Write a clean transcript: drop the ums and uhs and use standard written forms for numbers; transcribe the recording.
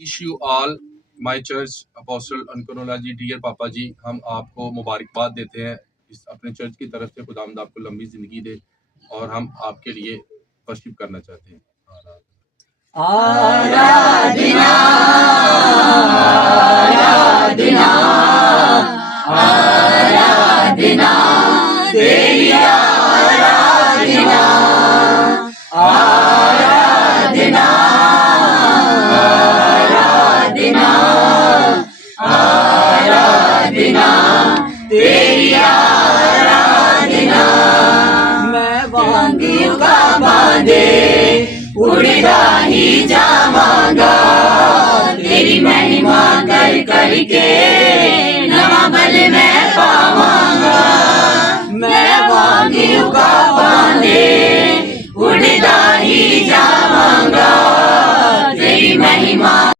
Wish you all my church apostle अनकरुणा ji, dear papa ji, हम आपको मुबारकबाद देते हैं इस अपने चर्च की तरफ से। खुदावंद आपको लंबी जिंदगी दे और हम आपके लिए वर्शिप करना चाहते हैं। आराधना आराधना आराधना तेरी आराधना आराधना आराधना आराधना तेरी आराधना। मैं वांगियों का बांधे उड़ता ही जावांगा, तेरी महिमा कर करके नवा बल मैं पावांगा। मैं वांगियों का बांधे उड़ता ही जावांगा, तेरी महिमा